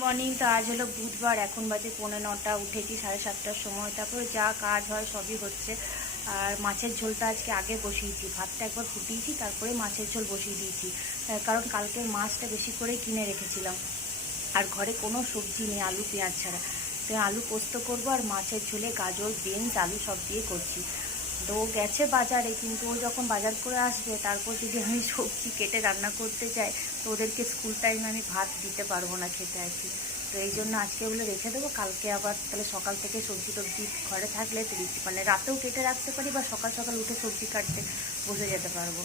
Morning. তো আজ হলো বুধবার, এখন বাজে 9:45। উঠেছি 7:30টার সময়। তারপরে যা কাজ হয় সবই হচ্ছে। আর মাছের ঝোলটা আজকে আগে বসিয়েছি, ভাতটা একবার ফুটিয়েছি, তারপরে মাছের ঝোল বসিয়ে দিয়েছি। কারণ কালকের মাছটা বেশি করে কিনে রেখেছিলাম, আর ঘরে কোনো সবজি নেই আলু পেঁয়াজ ছাড়া। তো আলু পোস্ত করবো, আর মাছের ঝোলে গাজর বিনস আলু সব দিয়ে করছি। তো ও গেছে বাজারে, কিন্তু ও যখন বাজার করে আসবে তারপর যদি আমি সবজি কেটে রান্না করতে চাই, তো ওদেরকে স্কুল টাইমে আমি ভাত দিতে পারবো না খেতে আর কি। তো এই জন্য আজকে ওগুলো রেখে দেবো, কালকে আবার তাহলে সকাল থেকে সবজি টবজি ঘরে থাকলে মানে রাতেও কেটে রাখতে পারি, বা সকাল সকাল উঠে সবজি কাটতে বসে যেতে পারবো।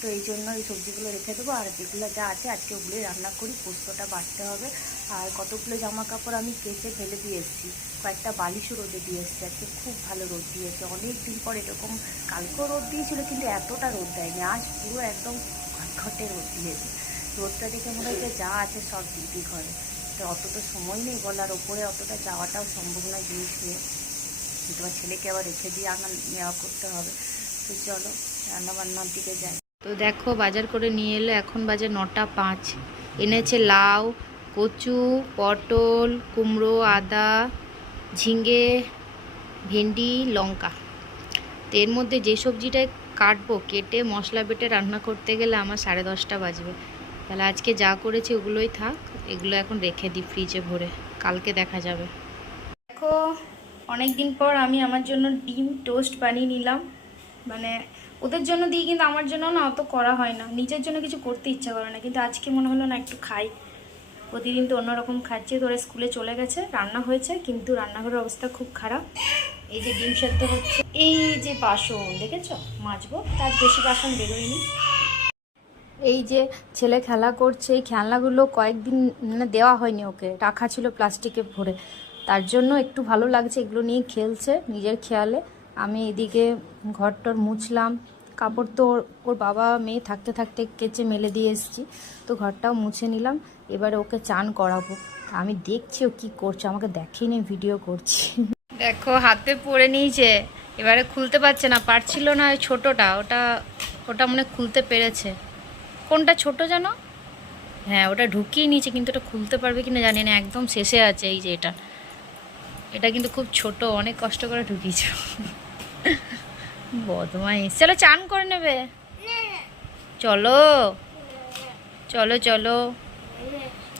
তো এই জন্য এই সবজিগুলো রেখে দেবো, আর যেগুলো যা আছে আজকে ওগুলোই রান্না করি। পোস্তটা বাটতে হবে। আর কতগুলো জামা কাপড় আমি কেচে ফেলে দিয়ে এসেছি, কয়েকটা বালিশও রোদে দিয়ে এসেছি। আজকে খুব ভালো রোদ দিয়েছে, অনেক দিন পর এরকম। কালকেও রোদ দিয়েছিল, কিন্তু এতটা রোদ দেয়নি। আজ পুরো একদম ঘটঘটে রোদ দিয়েছে। রোদটা দেখে মনে হচ্ছে যা আছে সব দিদি ঘরে। তো অত তো সময় নেই বলার, ওপরে অতটা যাওয়াটাও সম্ভব নয় জিনিস নিয়ে। তোমার ছেলেকে আবার রেখে দিয়ে নেওয়া করতে হবে। তো চলো রান্নাবান্নার দিকে যাই। তো দেখো বাজার করে নিয়ে এলো, এখন বাজে 9:05। এনেছে লাউ, কচু, পটল, কুমড়ো, আদা, ঝিঙে, ভেন্ডি, লঙ্কা। তো এর মধ্যে যে সবজিটায় কাটবো, কেটে মশলা বেটে রান্না করতে গেলে আমার 10:30 বাজবে। তাহলে আজকে যা করেছি ওগুলোই থাক, এগুলো এখন রেখে দিই ফ্রিজে ভরে, কালকে দেখা যাবে। দেখো অনেক দিন পর আমি আমার জন্য ডিম টোস্ট বানিয়ে নিলাম। মানে ওদের জন্য দিই, কিন্তু আমার জন্য না অত করা হয় না, নিজের জন্য কিছু করতে ইচ্ছা করে না। কিন্তু আজকে মনে হলো না একটু খাই। প্রতিদিন তো অন্যরকম খাচ্ছি। তোরা স্কুলে চলে গেছে, রান্না হয়েছে, কিন্তু রান্নাঘরের অবস্থা খুব খারাপ। এই যে ডিম সেদ্ধ হচ্ছে, এই যে বাসন দেখেছো মাজবো, তার বেশি বাসন বেরোয়নি। এই যে ছেলে খেলা করছে, এই খেলনাগুলো কয়েকদিন মানে দেওয়া হয়নি ওকে, রাখা ছিল প্লাস্টিকে ভরে, তার জন্য একটু ভালো লাগছে, এগুলো নিয়ে খেলছে নিজের খেয়ালে। আমি এদিকে ঘরটর মুছলাম, কাপড় তো ওর বাবা মেয়ে থাকতে থাকতে কেচে মেলে দিয়ে এসেছি, তো ঘরটাও মুছে নিলাম। এবারে ওকে চান করাবো। আমি দেখছি ও কী করছে, আমাকে দেখেনি ভিডিও করছি। দেখো হাতে পরে নিয়েছে, এবারে খুলতে পারছে না, পারছিল না ওই ছোটোটা, ওটা ওটা মনে খুলতে পেরেছে। কোনটা ছোট যেন? হ্যাঁ ওটা ঢুকিয়ে নিয়েছে, কিন্তু ওটা খুলতে পারবে কিনা জানি না। একদম শেষে আছে এই যে এটা, এটা কিন্তু খুব ছোট, অনেক কষ্ট করে ঢুকিয়েছ। বদমাইশ। চলো চান করে নেবে, চলো চলো চলো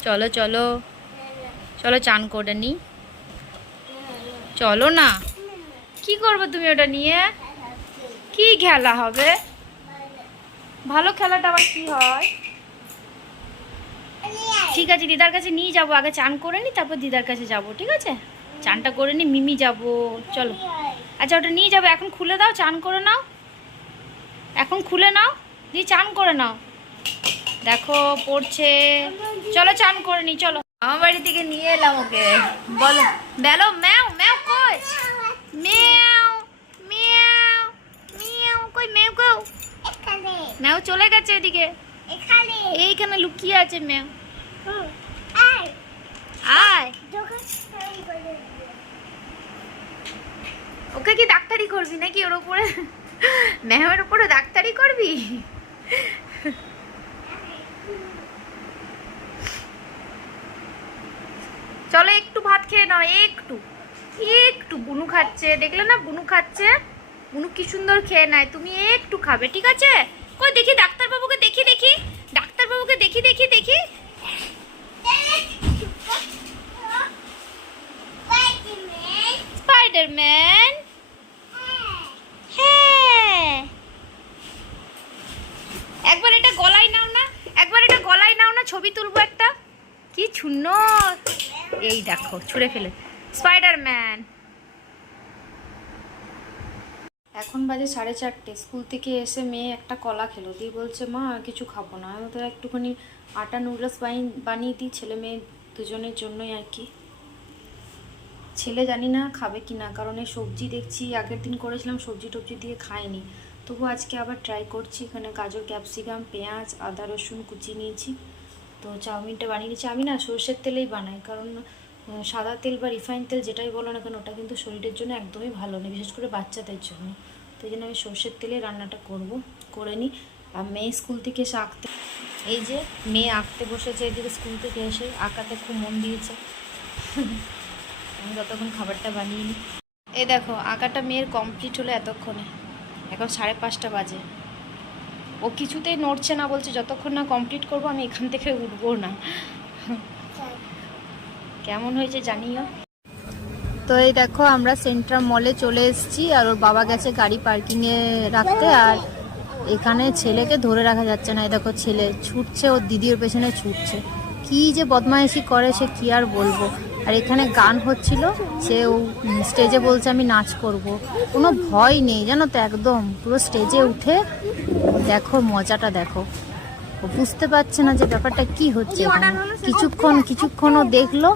চলো চলো চলো চান করে নি, চলো না। কি করবে তুমি ওটা নিয়ে? কি খেলা হবে? ভালো খেলাটা আবার কি হয়? ঠিক আছে দিদার কাছে নিয়ে যাবো, আগে চান করে নি, তারপর দিদার কাছে যাব, ঠিক আছে? চানটা করে নি, মিমি যাব, চলো। আচ্ছা ওটা নিয়ে যাবো, এখন খুলে দাও, চান করে নাও, এখন খুলে নাও, দিয়ে চান করে নাও। দেখো পড়ছে, চলো চান করে নি, চলো। আমার বাড়ি থেকে নিয়ে এলাম ওকে, বলো বেলো ম্যাও ম্যাও কই, ম্যাও ম্যাও ম্যাও কই, ম্যাও কই? ম্যাও চলে গেছে এদিকে, এইখানে লুকিয়ে আছে ম্যাও। আয়, ওকে কি ডাক্তারি করবি নাকি ওর উপরে? ম্যামের উপরে ডাক্তারি করবি? চলো একটু ভাত খেয়ে নাও, একটু একটু। বুনু খাচ্ছে, দেখলে না বুনু খাচ্ছে, বুনু কি সুন্দর খেয়ে নেয়, তুমি একটু খাবে, ঠিক আছে? কই দেখি ডাক্তারবাবুকে, দেখি দেখি ডাক্তারবাবুকে, দেখি দেখি দেখি। স্পাইডারম্যান, হ্যাঁ। একবার এটা গলায় নাও না, একবার এটা গলায় নাও না, ছবি তুলবো একটা। কি সুন্দর, এই দেখো ছুঁড়ে ফেলে স্পাইডারম্যান। এখন বাজে 4:30। স্কুল থেকে এসে মেয়ে একটা কলা খেলো, দিয়ে বলছে মা কিছু খাবো না। আমি তো একটুখানি আটা নুডলস বানিয়ে দিই ছেলে মেয়ে দুজনের জন্যই আর কি। ছেলে জানি না খাবে কি না, কারণ এই সবজি দেখছি আগের দিন করেছিলাম সবজি টবজি দিয়ে খায়নি, তবু আজকে আবার ট্রাই করছি। এখানে গাজর ক্যাপসিকাম পেঁয়াজ আদা রসুন কুচি নিয়েছি। তো চাউমিনটা বানিয়ে নিয়েছি। আমি না সর্ষের তেলেই বানাই, কারণ সাদা তেল বা রিফাইন তেল যেটাই বলো না কেন, ওটা কিন্তু শরীরের জন্য একদমই ভালো নয়, বিশেষ করে বাচ্চাদের জন্য। তো এই জন্য আমি সর্ষের তেলে রান্নাটা করে নিই। আর মেয়ে স্কুল থেকে এসে আঁকতে, এই যে মেয়ে আঁকতে বসেছে এদিকে স্কুল থেকে এসে, আঁকাতে খুব মন দিয়েছে। আমি যতক্ষণ খাবারটা বানিয়ে নিই। এই দেখো আঁকাটা মেয়ের কমপ্লিট হলো এতক্ষণে, এখন 5:30 বাজে। ও কিছুতেই নড়ছে না, বলছে যতক্ষণ না কমপ্লিট করবো আমি এখান থেকে উঠবো না। কেমন হয়েছে জানিও। তো এই দেখো আমরা সেন্ট্রাম মলে চলে এসেছি, আর ওর বাবা গেছে গাড়ি পার্কিংয়ে রাখতে, আর এখানে ছেলেকে ধরে রাখা যাচ্ছে না। এই দেখো ছেলে ছুটছে, ওর দিদির পেছনে ছুটছে, কি যে বদমাইশি করে সে কি আর বলবো। আর এখানে গান হচ্ছিল, সে স্টেজে বলছে আমি নাচ করব, কোনো ভয় নেই জানো তো, একদম পুরো স্টেজে উঠে দেখো মজাটা দেখো। ও বুঝতে পারছে না যে ব্যাপারটা কি হচ্ছে এখানে। কিছুক্ষণও দেখলো,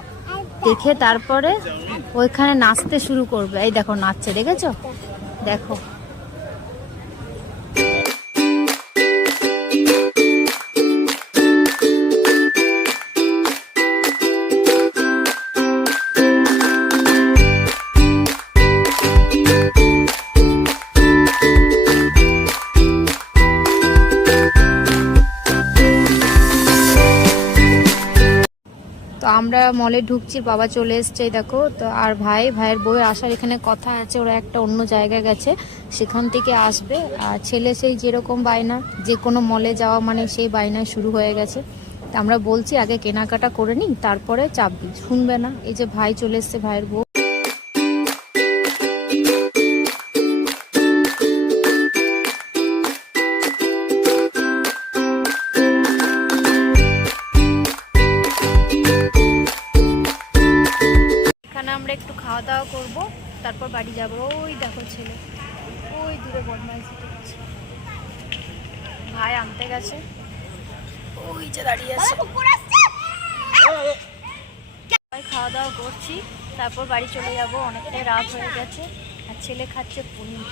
দেখে তারপরে ওইখানে নাচতে শুরু করবে। এই দেখো নাচছে, দেখেছো, দেখো। তো আমরা মলে ঢুকছি, বাবা চলে এসছে দেখো। তো আর ভাইয়ের বউয়ের আসার এখানে কথা আছে, ওরা একটা অন্য জায়গায় গেছে, সেখান থেকে আসবে। আর ছেলে সেই যেরকম বায়না, যে কোনো মলে যাওয়া মানে সেই বায়নায় শুরু হয়ে গেছে। তো আমরা বলছি আগে কেনাকাটা করে নিই তারপরে চাপবি, শুনবে না। এই যে ভাই চলে এসছে, ভাইয়ের বউ। আমরা একটু খাওয়া দাওয়া করবো, তারপর বাড়ি যাবো। ওই দেখো ছেলে ওই দূরে বদমাইশি করছে, ভাই আনতে গেছে, ওই যে দাঁড়িয়ে আছে। খাওয়া দাওয়া করছি, তারপর বাড়ি চলে যাব, অনেকটাই রাত হয়ে গেছে। আর ছেলে খাচ্ছে পনির।